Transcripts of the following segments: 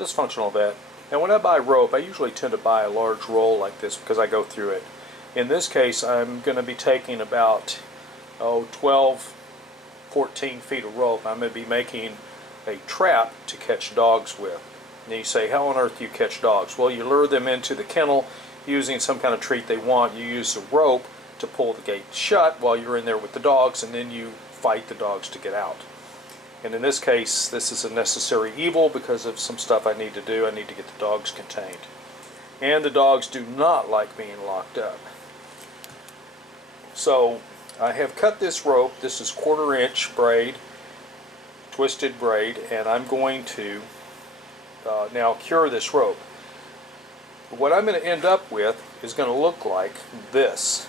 dysfunctional vet. And when I buy rope, I usually tend to buy a large roll like this because I go through it. In this case, I'm going to be taking about 12, 14 feet of rope. I'm going to be making a trap to catch dogs with. And you say, how on earth do you catch dogs? Well, you lure them into the kennel using some kind of treat they want. You use the rope to pull the gate shut while you're in there with the dogs, and then you fight the dogs to get out. And in this case, this is a necessary evil because of some stuff I need to do. I need to get the dogs contained. And the dogs do not like being locked up. So I have cut this rope. This is 1/4 inch braid, twisted braid, and I'm going to now cure this rope. What I'm going to end up with is going to look like this.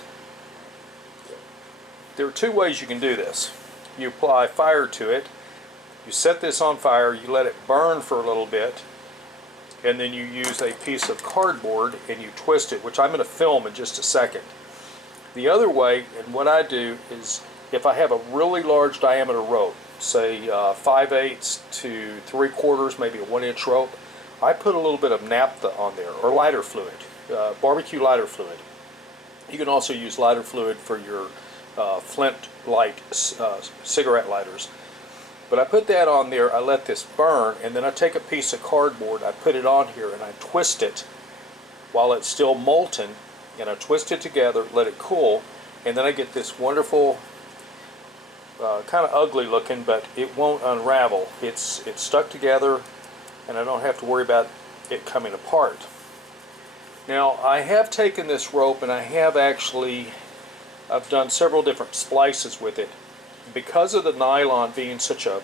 There are two ways you can do this. You apply fire to it, you set this on fire, you let it burn for a little bit, and then you use a piece of cardboard and you twist it, which I'm going to film in just a second. The other way, and what I do, is if I have a really large diameter rope, say 5/8 to 3/4, maybe a 1-inch rope, I put a little bit of naphtha on there, or lighter fluid, barbecue lighter fluid. You can also use lighter fluid for your flint light cigarette lighters. But I put that on there, I let this burn, and then I take a piece of cardboard, I put it on here, and I twist it while it's still molten, and I twist it together, let it cool, and then I get this wonderful, kind of ugly looking, but it won't unravel. It's stuck together, and I don't have to worry about it coming apart. Now, I have taken this rope, and I've done several different splices with it. Because of the nylon being such a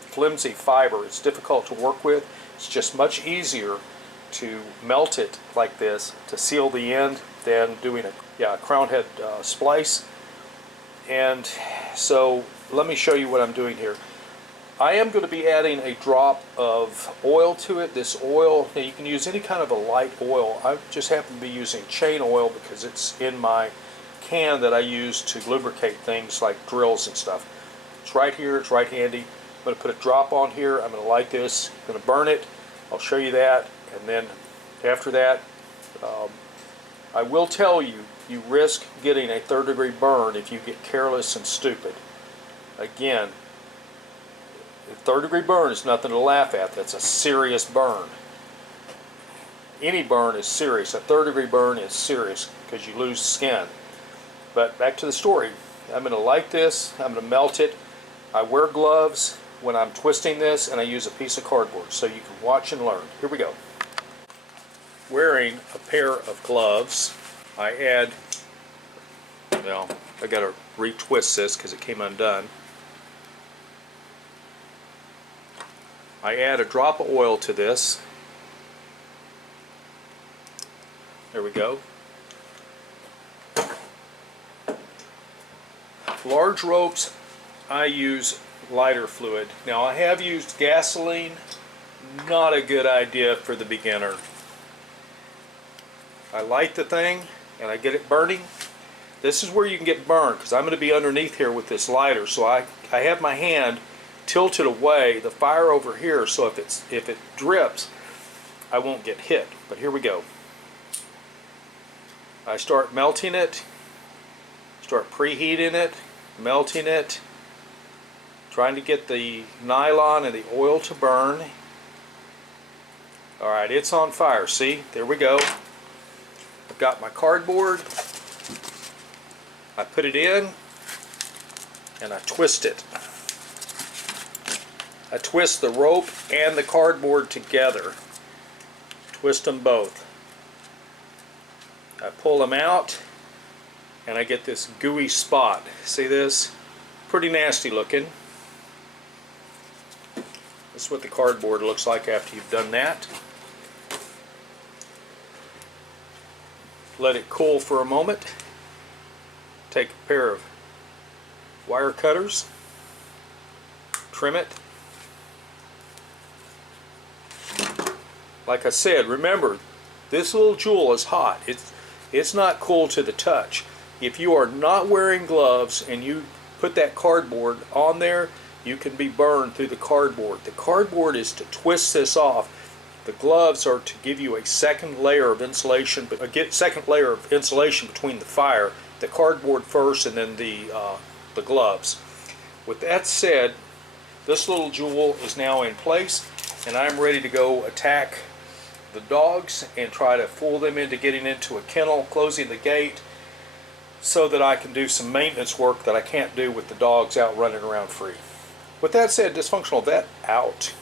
flimsy fiber, it's difficult to work with. It's just much easier to melt it like this to seal the end than doing a crown head splice. And so let me show you what I'm doing here. I am going to be adding a drop of oil to it. This oil, now you can use any kind of a light oil. I just happen to be using chain oil because it's in my can that I use to lubricate things like drills and stuff. It's right here, it's right handy. I'm going to put a drop on here, I'm going to light this, I'm going to burn it, I'll show you that, and then after that, I will tell you, you risk getting a 3rd-degree burn if you get careless and stupid. Again, a 3rd-degree burn is nothing to laugh at. That's a serious burn. Any burn is serious. A 3rd-degree burn is serious because you lose skin. But back to the story. I'm going to light this, I'm going to melt it. I wear gloves when I'm twisting this, and I use a piece of cardboard so you can watch and learn. Here we go. Wearing a pair of gloves, I add, well, I got to retwist this because it came undone. I add a drop of oil to this. There we go. Large ropes, I use lighter fluid. Now, I have used gasoline. Not a good idea for the beginner. I light the thing and I get it burning. This is where you can get burned because I'm going to be underneath here with this lighter, so I have my hand tilted away, the fire over here, so if it drips, I won't get hit. But here we go. I start melting it, start preheating it, melting it, trying to get the nylon and the oil to burn. Alright, it's on fire. See, there we go. I've got my cardboard, I put it in, and I twist it. I twist the rope and the cardboard together. Twist them both. I pull them out and I get this gooey spot. See this? Pretty nasty looking. This is what the cardboard looks like after you've done that. Let it cool for a moment. Take a pair of wire cutters, trim it. Like I said, remember, this little jewel is hot. It's not cool to the touch. If you are not wearing gloves and you put that cardboard on there, you can be burned through the cardboard. The cardboard is to twist this off. The gloves are to give you a second layer of insulation, but a second layer of insulation between the fire, the cardboard first, and then the gloves. With that said, this little jewel is now in place, and I'm ready to go attack the dogs and try to fool them into getting into a kennel, closing the gate, so that I can do some maintenance work that I can't do with the dogs out running around free. With that said, Dysfunctional Vet out.